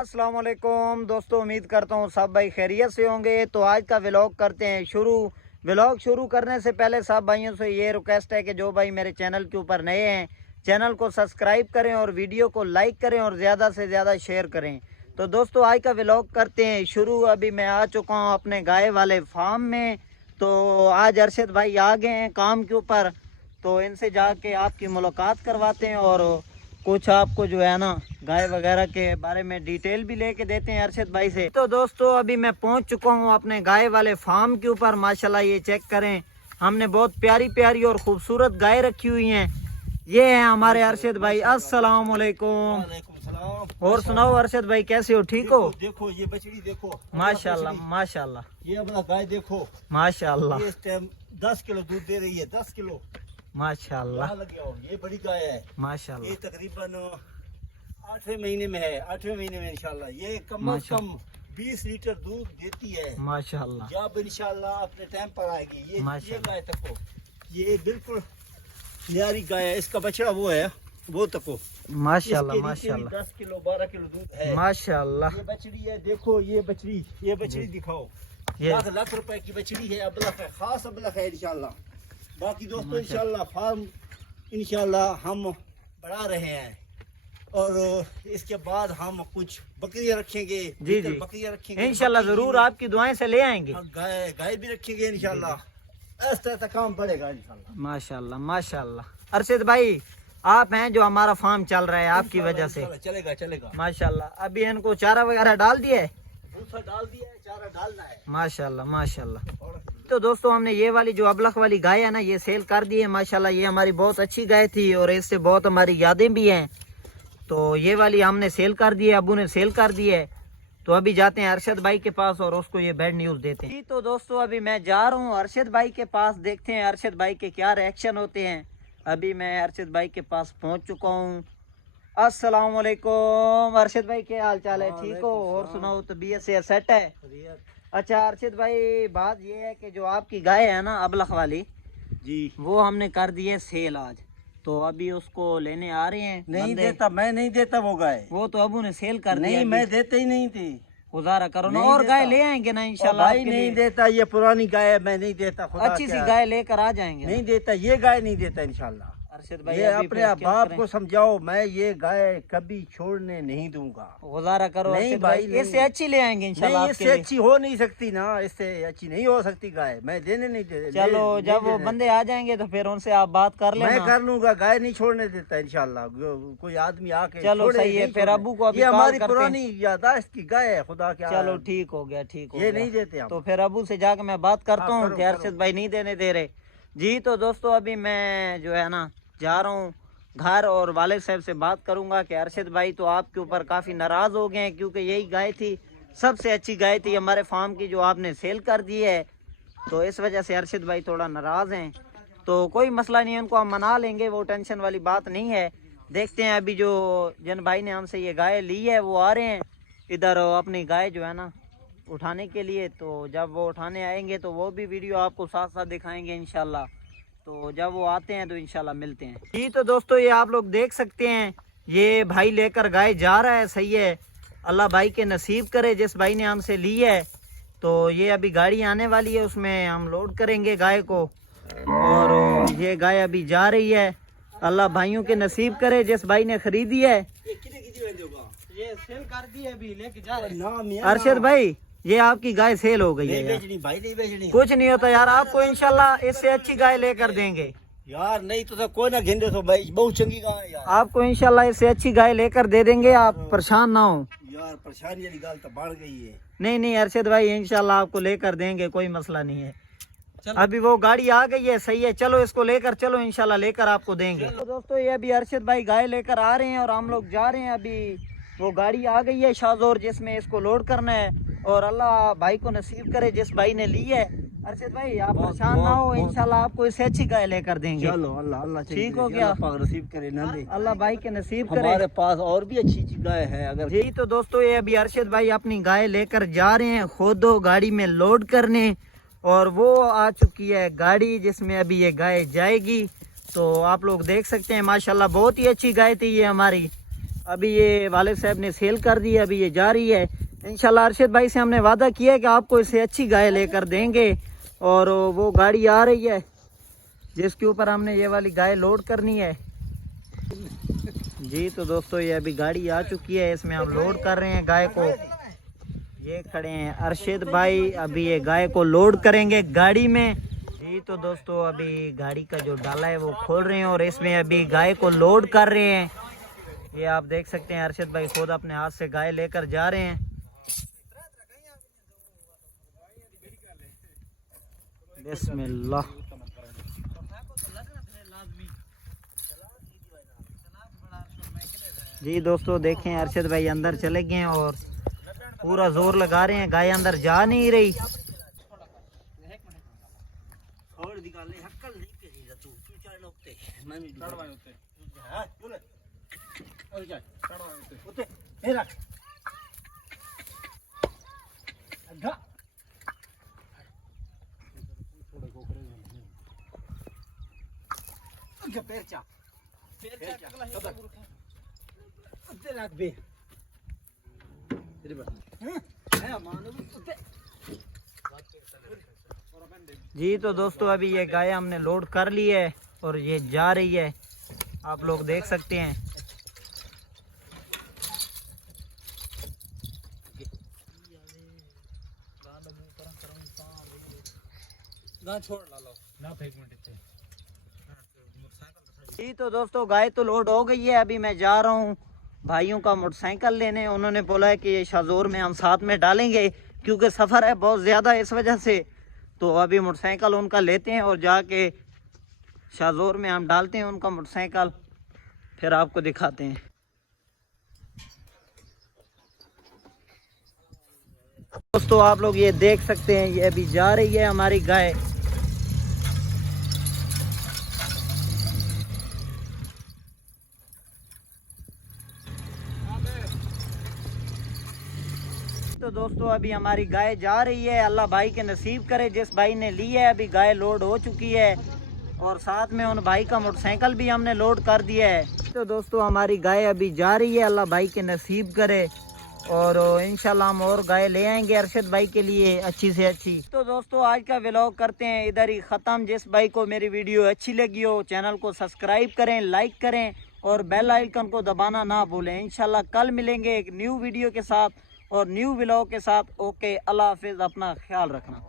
अस्सलाम वालेकुम दोस्तों, उम्मीद करता हूँ सब भाई खैरियत से होंगे। तो आज का व्लॉग करते हैं शुरू। व्लॉग शुरू करने से पहले सब भाइयों से ये रिक्वेस्ट है कि जो भाई मेरे चैनल के ऊपर नए हैं, चैनल को सब्सक्राइब करें और वीडियो को लाइक करें और ज़्यादा से ज़्यादा शेयर करें। तो दोस्तों आज का व्लॉग करते हैं शुरू। अभी मैं आ चुका हूँ अपने गाय वाले फार्म में। तो आज अरशद भाई आ गए हैं काम के ऊपर, तो इनसे जाके आपकी मुलाकात करवाते हैं और कुछ आपको जो है ना गाय वगैरह के बारे में डिटेल भी लेके देते हैं अरशद भाई से। तो दोस्तों अभी मैं पहुंच चुका हूं अपने गाय वाले फार्म के ऊपर। माशाल्लाह ये चेक करें, हमने बहुत प्यारी प्यारी और खूबसूरत गाय रखी हुई हैं। ये है हमारे अरशद भाई। अस्सलाम वालेकुम। और सुनाओ अरशद भाई, कैसे हो? ठीक हो? देखो ये बछड़ी देखो, माशाल्लाह माशाल्लाह। ये अपना गाय देखो माशाल्लाह, ये इस टाइम 10 किलो दूध दे रही है। 10 किलो माशाल्लाह ये बड़ी गाय है। माशाल्लाह। ये तकरीबन 8वें महीने में है। 8वें महीने में इंशाल्लाह ये कम से कम 20 लीटर दूध देती है माशाल्लाह। जब इंशाल्लाह अपने टाइम पर आएगी। ये गाय तको, ये बिल्कुल न्यारी गाय है। इसका बछड़ा वो है, वो तको माशाल्लाह माशाल्लाह। 10 किलो 12 किलो दूध है माशाल्लाह। ये बछड़ी है। देखो ये बछड़ी दिखाओ। लाख रुपए की बछड़ी है। अबलख है, खास अबलख है इंशाल्लाह। बाकी दोस्तों इंशाल्लाह फार्म इंशाल्लाह हम बढ़ा रहे हैं और इसके बाद हम कुछ बकरियां रखेंगे। जी जी, बकरियां रखेंगे इंशाल्लाह जरूर आपकी दुआएं से ले आएंगे। गाय भी रखेंगे इंशाल्लाह। इस तरह काम बढ़ेगा इंशाल्लाह। माशाल्लाह माशाल्लाह। अरशद भाई आप हैं जो हमारा फार्म चल रहा है आपकी वजह से। चलेगा माशाल्लाह। अभी इनको चारा वगैरह डाल दिया है? भूसा डाल दिया है, चारा डालना है। माशाल्लाह माशाल्लाह। तो दोस्तों हमने ये वाली जो अबलख वाली गाय है ना, ये सेल कर दी है माशाल्लाह। ये हमारी बहुत अच्छी गाय थी और इससे बहुत हमारी यादें भी हैं। तो ये वाली हमने सेल कर दी है, अबू ने सेल कर दी है। तो अभी जाते हैं अरशद भाई के पास और उसको ये बैड न्यूज देते हैं। तो दोस्तों अभी मैं जा रहा हूँ अरशद भाई के पास, देखते हैं अरशद भाई के क्या रिएक्शन होते हैं। अभी मैं अरशद भाई के पास पहुँच चुका हूँ। अस्सलाम वालेकुम अरशद भाई, क्या हाल चाल है? ठीक हो? और सुनाओ, तबीयत से सेट है? अच्छा अरशद भाई, बात ये है कि जो आपकी गाय है ना अबलख वाली जी, वो हमने कर दी है सेल आज। तो अभी उसको लेने आ रहे हैं। नहीं देता, मैं नहीं देता वो गाय। वो तो अबू ने सेल कर दी। नहीं मैं देते ही नहीं थी। गुजारा करो ना, और गाय ले आएंगे ना इंशाल्लाह। भाई नहीं देता, ये पुरानी गाय है, मैं नहीं देता। अच्छी सी गाय लेकर आ जाएंगे। नहीं देता, ये गाय नहीं देता इंशाल्लाह। अरशद भाई ये अपने बाप को समझाओ, मैं ये गाय कभी छोड़ने नहीं दूंगा। गुजारा करो नहीं अरशद भाई, इससे अच्छी ले आएंगे इंशाल्लाह। नहीं, इससे अच्छी हो नहीं सकती ना, इससे अच्छी नहीं हो सकती गाय। मैं देने नहीं दे। चलो जब वो बंदे आ जाएंगे तो फिर उनसे आप बात कर लेना। मैं कर लूंगा, गाय नहीं छोड़ने देता इंशाल्लाह। कोई आदमी आके चलो सही है, फिर अबू को अभी ये हमारी पुरानी यादाश्त की गाय है। खुदा क्या, चलो ठीक हो गया, ठीक हो ये गया। नहीं देते हम। तो फिर अबू से जाके मैं बात करता हूँ कि अरशद भाई नहीं देने दे रहे। जी तो दोस्तों अभी मैं जो है ना जा रहा हूँ घर और वालिद साहब से बात करूंगा कि अरशद भाई तो आपके ऊपर काफ़ी नाराज़ हो गए हैं, क्योंकि यही गाय थी, सबसे अच्छी गाय थी हमारे फार्म की, जो आपने सेल कर दी है। तो इस वजह से अरशद भाई थोड़ा नाराज़ हैं। तो कोई मसला नहीं है, उनको हम मना लेंगे, वो टेंशन वाली बात नहीं है। देखते हैं अभी जो जिन भाई ने हमसे ये गाय ली है वो आ रहे हैं इधर अपनी गाय जो है ना उठाने के लिए। तो जब वो उठाने आएंगे तो वो भी वीडियो आपको साथ साथ दिखाएंगे इंशाल्लाह। तो जब वो आते हैं तो इंशाल्लाह मिलते हैं। जी तो दोस्तों ये आप लोग देख सकते हैं, ये भाई लेकर गाय जा रहा है। सही है, अल्लाह भाई के नसीब करे जिस भाई ने हमसे ली है। तो ये अभी गाड़ी आने वाली है, उसमें हम लोड करेंगे गाय को और ये गाय अभी जा रही है। अल्लाह भाइयों के नसीब करे जिस भाई ने खरीदी है। ये सेल कर दी है, अभी लेके जा रहे हैं। अरशद भाई ये आपकी गाय सेल हो गई है यार। भाई नहीं बेचनी, कुछ नहीं होता यार, आपको इंशाल्लाह इससे अच्छी गाय लेकर देंगे यार। नहीं तो कोई ना घिंदे तो भाई, बहुत चंगी गाय है यार। आपको इंशाल्लाह इससे अच्छी गाय लेकर दे देंगे, आप परेशान ना हो यार। परेशानी वाली गाल तो बढ़ गई है। नहीं अरशद भाई इंशाल्लाह आपको लेकर देंगे, कोई मसला नहीं है। अभी वो गाड़ी आ गई है। सही है, चलो इसको लेकर चलो, इंशाल्लाह लेकर आपको देंगे। तो दोस्तों ये अभी अरशद भाई गाय लेकर आ रहे हैं और हम लोग जा रहे हैं। अभी वो गाड़ी आ गई है शाहजोर, जिसमें इसको लोड करना है और अल्लाह भाई को नसीब करे जिस भाई ने ली है। अरशद भाई आप परेशान ना हो, इंशाल्लाह आपको इससे अच्छी गाय लेकर देंगे। चलो अल्लाह ठीक हो गया, नसीब करे ना दे, अल्लाह भाई के नसीब करे। हमारे पास और भी अच्छी गाय है अगर। जी तो दोस्तों ये अभी अरशद भाई अपनी गाय लेकर जा रहे हैं खुद गाड़ी में लोड करने और वो आ चुकी है गाड़ी जिसमें अभी ये गाय जाएगी। तो आप लोग देख सकते हैं माशाल्लाह बहुत ही अच्छी गाय थी ये हमारी। अभी ये वालिद साहब ने सेल कर दी है, अभी ये जा रही है। इंशाल्लाह अरशद भाई से हमने वादा किया है कि आपको इससे अच्छी गाय लेकर देंगे, और वो गाड़ी आ रही है जिसके ऊपर हमने ये वाली गाय लोड करनी है। जी तो दोस्तों ये अभी गाड़ी आ चुकी है, इसमें हम लोड कर रहे हैं गाय को। ये खड़े हैं अरशद भाई, अभी ये गाय को लोड करेंगे गाड़ी में। जी तो दोस्तों अभी गाड़ी का जो डाला है वो खोल रहे हैं और इसमें अभी गाय को लोड कर रहे हैं। ये आप देख सकते हैं अरशद भाई खुद अपने हाथ से गाय लेकर जा रहे हैं। बिस्मिल्लाह। जी दोस्तों देखें अरशद भाई अंदर चले गए हैं और पूरा जोर लगा रहे हैं, गाय अंदर जा नहीं रही। जी तो दोस्तों अभी ये गाय हमने लोड कर ली है और ये जा रही है, आप लोग देख सकते हैं। जी तो दोस्तों गाय तो लोड हो गई है, अभी मैं जा रहा हूँ भाइयों का मोटरसाइकिल लेने। उन्होंने बोला है कि ये शाजोर में हम साथ में डालेंगे क्योंकि सफ़र है बहुत ज़्यादा इस वजह से। तो अभी मोटरसाइकिल उनका लेते हैं और जाके शाजोर में हम डालते हैं उनका मोटरसाइकिल, फिर आपको दिखाते हैं। दोस्तों आप लोग ये देख सकते हैं ये अभी जा रही है हमारी गाय। तो दोस्तों अभी हमारी गाय जा रही है, अल्लाह भाई के नसीब करे जिस भाई ने ली है। अभी गाय लोड हो चुकी है और साथ में उन भाई का मोटरसाइकिल भी हमने लोड कर दिया है। तो दोस्तों हमारी गाय अभी जा रही है, अल्लाह भाई के नसीब करे, और इंशाल्लाह हम और गाय ले आएंगे अरशद भाई के लिए अच्छी से अच्छी। तो दोस्तों आज का व्लॉग करते हैं इधर ही ख़त्म। जिस भाई को मेरी वीडियो अच्छी लगी हो चैनल को सब्सक्राइब करें, लाइक करें और बेल आइकन को दबाना ना भूलें। इंशाल्लाह कल मिलेंगे एक न्यू वीडियो के साथ और न्यू व्लॉग के साथ। ओके, अल्लाह हाफिज़, अपना ख्याल रखना।